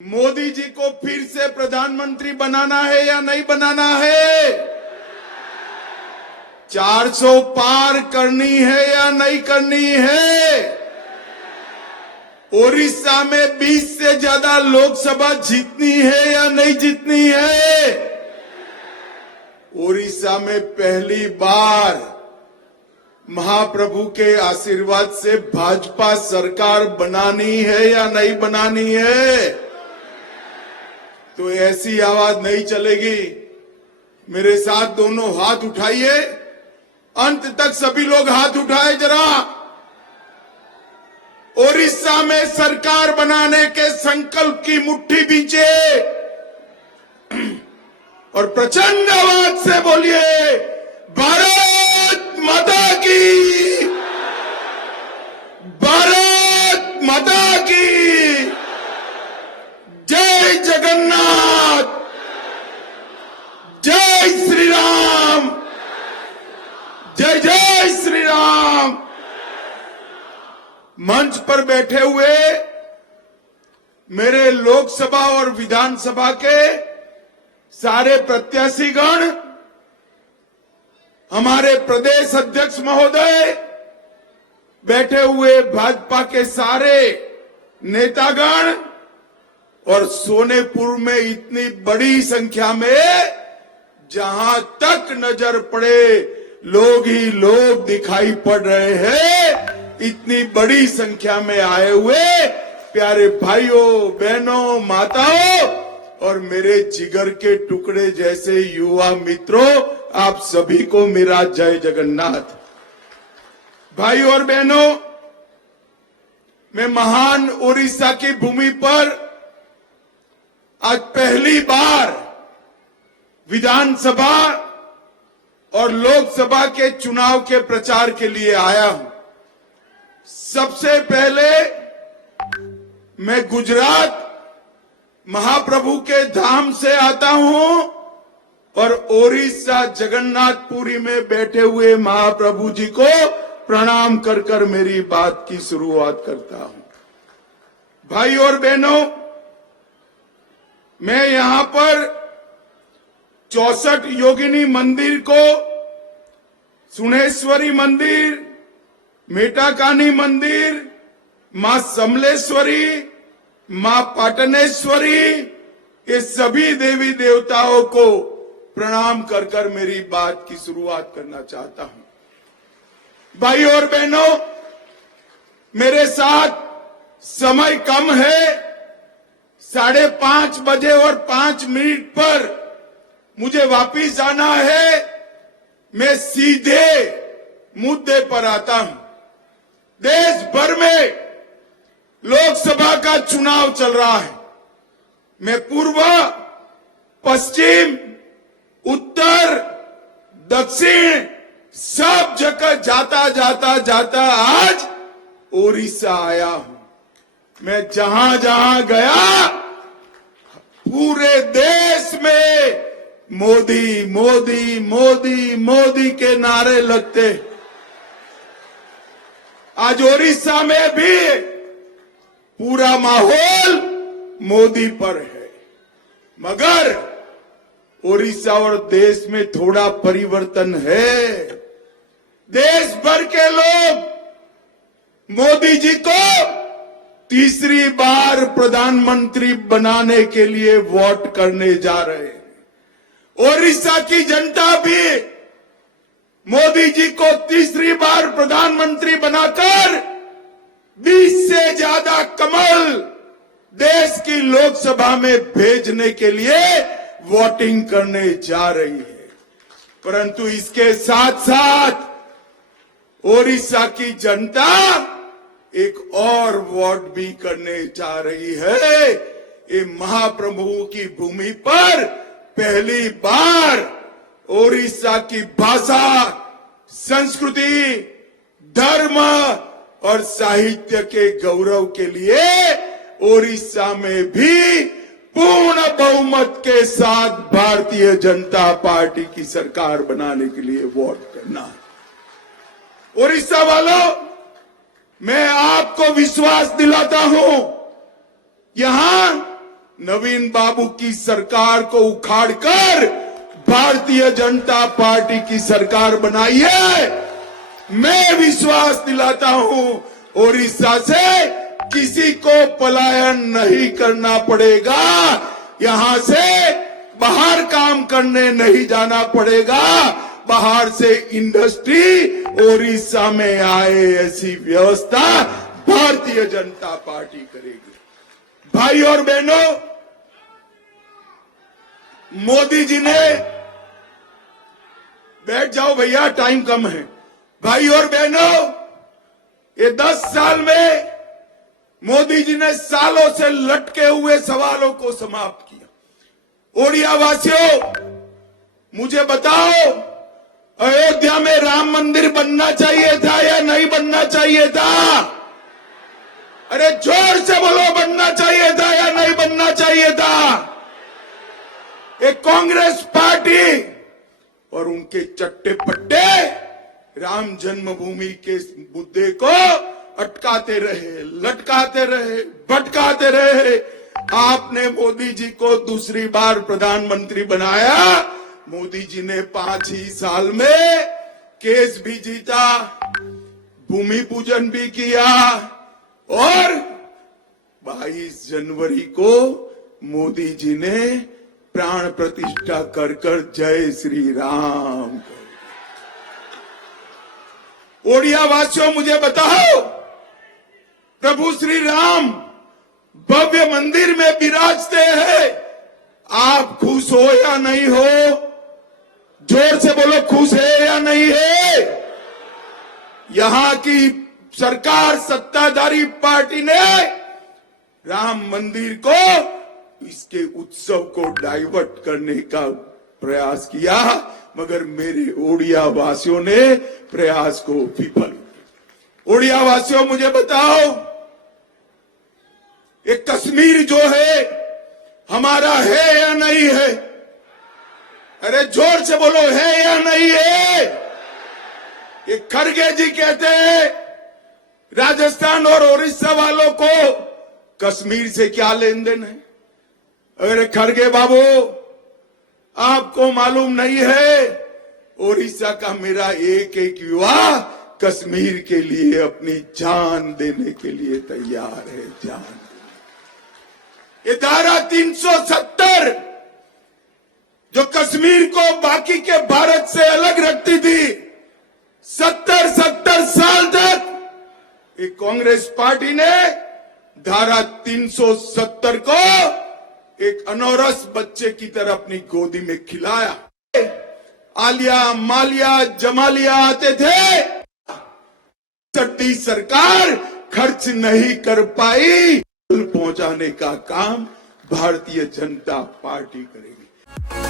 मोदी जी को फिर से प्रधानमंत्री बनाना है या नहीं बनाना है? 400 पार करनी है या नहीं करनी है? ओडिशा में 20 से ज्यादा लोकसभा जीतनी है या नहीं जीतनी है? ओडिशा में पहली बार महाप्रभु के आशीर्वाद से भाजपा सरकार बनानी है या नहीं बनानी है? तो ऐसी आवाज नहीं चलेगी। मेरे साथ दोनों हाथ उठाइए, अंत तक सभी लोग हाथ उठाए जरा। ओडिशा में सरकार बनाने के संकल्प की मुट्ठी बींचे और प्रचंड आवाज से बोलिए, भारत माता की, भारत माता की जय जगन्नाथ, जय श्री राम, जय जय श्री राम। मंच पर बैठे हुए मेरे लोकसभा और विधानसभा के सारे प्रत्याशीगण, हमारे प्रदेश अध्यक्ष महोदय, बैठे हुए भाजपा के सारे नेतागण और सोनेपुर में इतनी बड़ी संख्या में जहां तक नजर पड़े लोग ही लोग दिखाई पड़ रहे हैं, इतनी बड़ी संख्या में आए हुए प्यारे भाइयों, बहनों, माताओं और मेरे जिगर के टुकड़े जैसे युवा मित्रों, आप सभी को मेरा जय जगन्नाथ। भाइयों और बहनों, मैं महान ओडिशा की भूमि पर आज पहली बार विधानसभा और लोकसभा के चुनाव के प्रचार के लिए आया हूं। सबसे पहले मैं गुजरात महाप्रभु के धाम से आता हूं और ओडिशा जगन्नाथपुरी में बैठे हुए महाप्रभु जी को प्रणाम कर कर मेरी बात की शुरुआत करता हूं। भाई और बहनों, मैं यहां पर 64 योगिनी मंदिर को, सुनेश्वरी मंदिर, मेटाकानी मंदिर, मां समलेश्वरी, मां पाटनेश्वरी, ये सभी देवी देवताओं को प्रणाम कर कर मेरी बात की शुरुआत करना चाहता हूं। भाई और बहनों, मेरे साथ समय कम है, 5:30 बजे और 5 मिनट पर मुझे वापिस जाना है। मैं सीधे मुद्दे पर आता हूं। देश भर में लोकसभा का चुनाव चल रहा है। मैं पूर्व, पश्चिम, उत्तर, दक्षिण सब जगह जाता आज ओडिशा आया हूं। मैं जहां जहां गया पूरे देश में मोदी मोदी मोदी मोदी के नारे लगते। आज ओडिशा में भी पूरा माहौल मोदी पर है, मगर ओडिशा और देश में थोड़ा परिवर्तन है। देश भर के लोग मोदी जी को तीसरी बार प्रधानमंत्री बनाने के लिए वोट करने जा रहे हैं। ओडिशा की जनता भी मोदी जी को तीसरी बार प्रधानमंत्री बनाकर 20 से ज्यादा कमल देश की लोकसभा में भेजने के लिए वोटिंग करने जा रही है। परंतु इसके साथ साथ ओडिशा की जनता एक और वोट भी करने जा रही है। ये महाप्रभु की भूमि पर पहली बार ओडिशा की भाषा, संस्कृति, धर्म और साहित्य के गौरव के लिए ओडिशा में भी पूर्ण बहुमत के साथ भारतीय जनता पार्टी की सरकार बनाने के लिए वोट करना है। ओडिशा वालों, मैं आपको विश्वास दिलाता हूं, यहां नवीन बाबू की सरकार को उखाड़कर भारतीय जनता पार्टी की सरकार बनाई है। मैं विश्वास दिलाता हूं ओडिशा से किसी को पलायन नहीं करना पड़ेगा, यहां से बाहर काम करने नहीं जाना पड़ेगा, बाहर से इंडस्ट्री ओडिशा में आए ऐसी व्यवस्था भारतीय जनता पार्टी करेगी। भाई और बहनों, मोदी जी ने, बैठ जाओ भैया टाइम कम है। भाई और बहनों, ये 10 साल में मोदी जी ने सालों से लटके हुए सवालों को समाप्त किया। ओडिया वासियों, मुझे बताओ, अयोध्या में राम मंदिर बनना चाहिए था या नहीं बनना चाहिए था? अरे जोर से बोलो, बनना चाहिए था या नहीं बनना चाहिए था? एक कांग्रेस पार्टी और उनके चट्टे पट्टे राम जन्मभूमि के मुद्दे को अटकाते रहे, लटकाते रहे, भटकाते रहे। आपने मोदी जी को दूसरी बार प्रधानमंत्री बनाया। मोदी जी ने 5 ही साल में केस भी जीता, भूमि पूजन भी किया और 22 जनवरी को मोदी जी ने प्राण प्रतिष्ठा कर कर जय श्री राम। ओडिया वासियों, मुझे बताओ, प्रभु श्री राम भव्य मंदिर में विराजते हैं, आप खुश हो या नहीं हो? जोर से बोलो, खुश है या नहीं है? यहां की सरकार, सत्ताधारी पार्टी ने राम मंदिर को, इसके उत्सव को डाइवर्ट करने का प्रयास किया, मगर मेरे ओडिया वासियों ने प्रयास को विफल। ओडिया वासियों, मुझे बताओ, ये कश्मीर जो है हमारा है या नहीं है? अरे जोर से बोलो, है या नहीं है? ये खड़गे जी कहते हैं राजस्थान और ओडिशा वालों को कश्मीर से क्या लेन देन है? अरे खड़गे बाबू, आपको मालूम नहीं है, ओडिशा का मेरा एक एक युवा कश्मीर के लिए अपनी जान देने के लिए तैयार है, जान। ये धारा 370 जो कश्मीर को बाकी के भारत से अलग रखती थी, 70 साल तक एक कांग्रेस पार्टी ने धारा 370 को एक अनौरस बच्चे की तरह अपनी गोदी में खिलाया। आलिया, मालिया, जमालिया आते थे, छठी सरकार खर्च नहीं कर पाई, पहुंचाने का काम भारतीय जनता पार्टी करेगी।